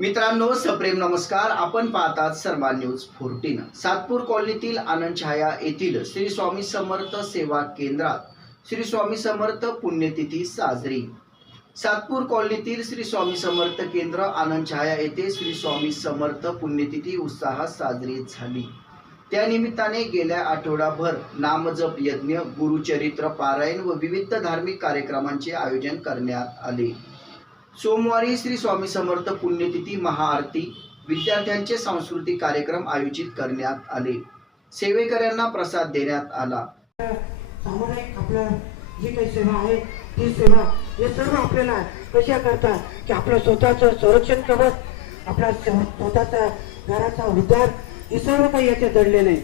मित्रांनो सप्रेम नमस्कार. आपण पाहतात सर्वान न्यूज फोर्टीन. सातपूर कॉलनीतील आनंद छाया येथील श्री स्वामी समर्थ सेवा केंद्रात श्री स्वामी समर्थ पुण्यतिथी साजरी. सातपूर कॉलनीतील श्री स्वामी समर्थ केंद्र आनंद छाया येथे श्री स्वामी समर्थ पुण्यतिथी उत्साहात साजरी झाली. त्यानिमित्ताने गेल्या आठवडाभर नामजप यज्ञ गुरुचरित्र पारायण व विविध धार्मिक कार्यक्रमांचे आयोजन करण्यात आले. सोमवारी श्री स्वामी समर्थ पुण्यतिथी महाआरती विद्यार्थ्यांचे सांस्कृतिक कार्यक्रम आयोजित करण्यात आले. सेवेकऱ्यांना प्रसाद देण्यात आला. आपलं जी काही सेवा आहे ती सेवा हे सर्व आपल्याला कशा करतात? की आपलं स्वतःचं संरक्षण कवच आपला स्वतःचा घराचा उद्धार हे सर्व काही याच्यात दडले नाही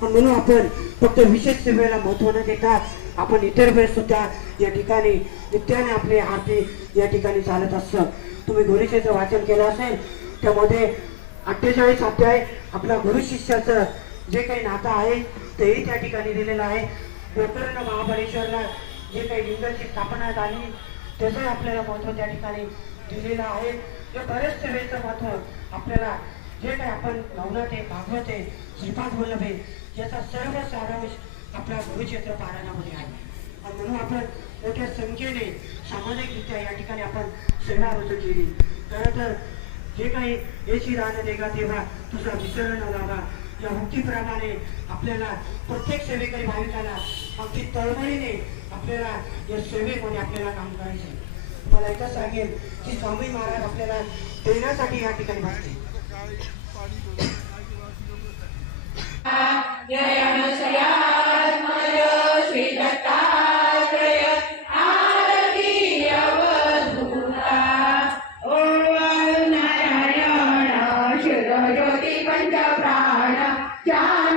म्हणून आपण फक्त विशेष सेवेला महत्त्व न देता आपण इतर वेळेस सुद्धा या ठिकाणी नित्याने आपली आरती या ठिकाणी चालत असतं. तुम्ही गुरुचेचं वाचन केलं असेल त्यामध्ये अठ्ठेचाळीस अध्याय आपला गुरु शिष्याचं जे काही नातं आहे तेही त्या ठिकाणी दिलेलं आहे. गोकर्ण महाबळेश्वरला जे काही लिंगाची स्थापना झाली त्याचंही आपल्याला महत्त्व त्या ठिकाणी दिलेलं आहे. जे बरेच सेवेचं महत्त्व आपल्याला जे काही आपण नवनाथ भागवते भागवत आहे श्रीपाद वल्लभे याचा सर्व सारांश आपल्या गुरुक्षेत्र पारायणामध्ये आहे. आणि म्हणून आपण मोठ्या संख्येने सामाजिकरित्या या ठिकाणी आपण सेवा रुजू केली. खरं तर जे काही याची रान देगा तेव्हा तुझा विसरण न लागा. या मुक्तीप्रमाणे आपल्याला प्रत्येक सेवेकरी भाविकाला अगदी तळमळीने आपल्याला या सेवेमध्ये आपल्याला काम करायचं मला एकच सांगेल की स्वामी महाराज आपल्याला देण्यासाठी या ठिकाणी बसते God.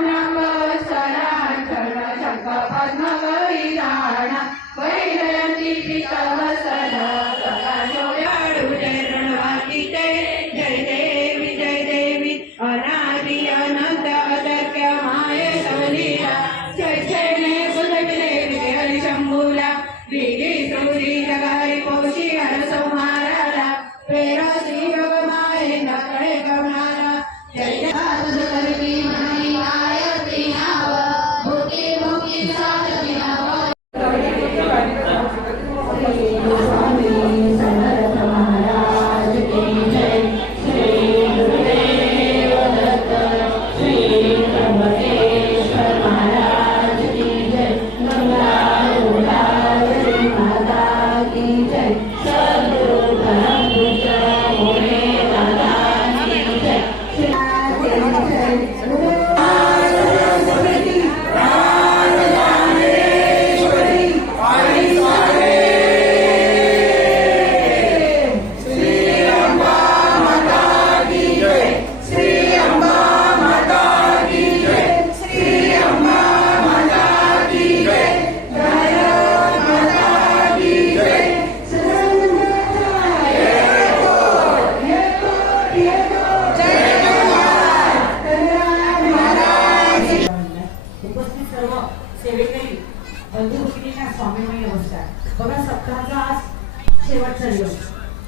दिवस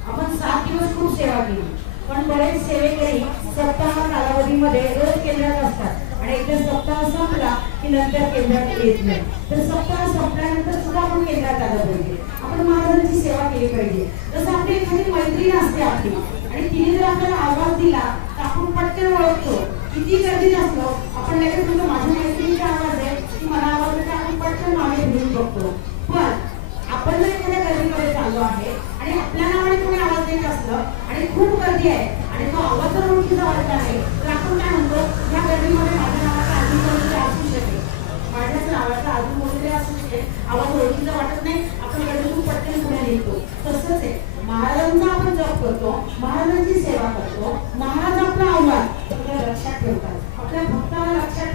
आपण सात दिवस खूप सेवा केली. पण बरेच सेवेकरी सप्ताह कालावधीमध्ये रोज केंद्रात असतात. आणि एकदा सप्ताह संपला की नंतर केंद्रात येत नाही. तर सप्ताह संपल्यानंतर सुद्धा आपण केंद्रात आलं पाहिजे. आपण महाराजांची सेवा केली पाहिजे. जसं आपली एखादी मैत्रीण असते आपली आणि तिने जर आपल्याला आवाज दिला तर आपण पटकन ओळखतो किती गर्दी असलो आपण लगेच म्हणतो माझ्या मैत्रिणीचा आवाज आहे की मला आवाज आपण पटकन मागे घेऊन बघतो पण आपण जर एखाद्या गर्दीमध्ये चाललो आहे आणि आपल्या नावाने कोणी आवाज देत असलं आणि खूप गर्दी आहे आणि तो आवाज जर ओळखीचा वाटला नाही तर आपण काय म्हणतो या गर्दीमध्ये माझ्या नावाचा अजून कोणीतरी असू शकेल माझ्याच नावाचा अजून कोणीतरी असू शकेल आवाज ओळखीचा वाटत नाही आपण गर्दीतून पटकन पुढे निघतो तसंच आहे महाराजांचा आपण जप करतो महाराजांची सेवा करतो महाराज आपला आव्हान आपल्या लक्षात ठेवतात आपल्या भक्ताला लक्षात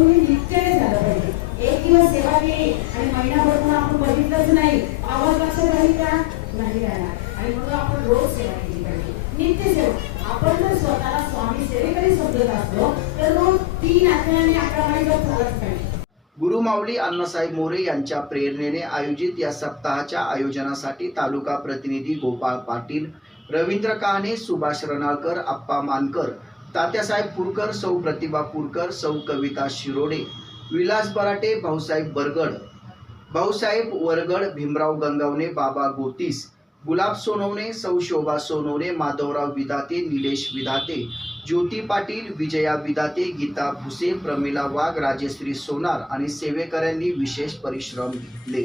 ठेवतात आणि हे नित्य झालं पाहिजे. एक दिवस सेवा केली आणि महिनाभर म्हणून आपण बघितलंच नाही. आवाज लक्षात राहील का? नाही राहणार. आणि म्हणून आपण रोज सेवा केली पाहिजे. नित्य सेवा. आपण जर स्वतःला स्वामी सेवेकरी समजत असलो तर रोज तीन आठवड्याने अकरा माळी जप झालाच पाहिजे गुरुमाऊली अण्णासाहेब मोरे यांच्या प्रेरणेने आयोजित या सप्ताहाच्या आयोजनासाठी तालुका प्रतिनिधी गोपाळ पाटील रवींद्र कहाणे सुभाष रणाळकर आप्पा मानकर तात्यासाहेब पुरकर सौ प्रतिभा पुरकर सौ कविता शिरोडे विलास बराटे भाऊसाहेब बरगड भाऊसाहेब वरगड भीमराव गंगावणे बाबा गोतीस गुलाब सोनवणे सौ शोभा सोनवणे माधवराव विदाते निलेश विदाते ज्योती पाटील विजया विदाते गीता भुसे प्रमिला वाघ राजेश्री सोनार आणि सेवेकऱ्यांनी विशेष परिश्रम घेतले.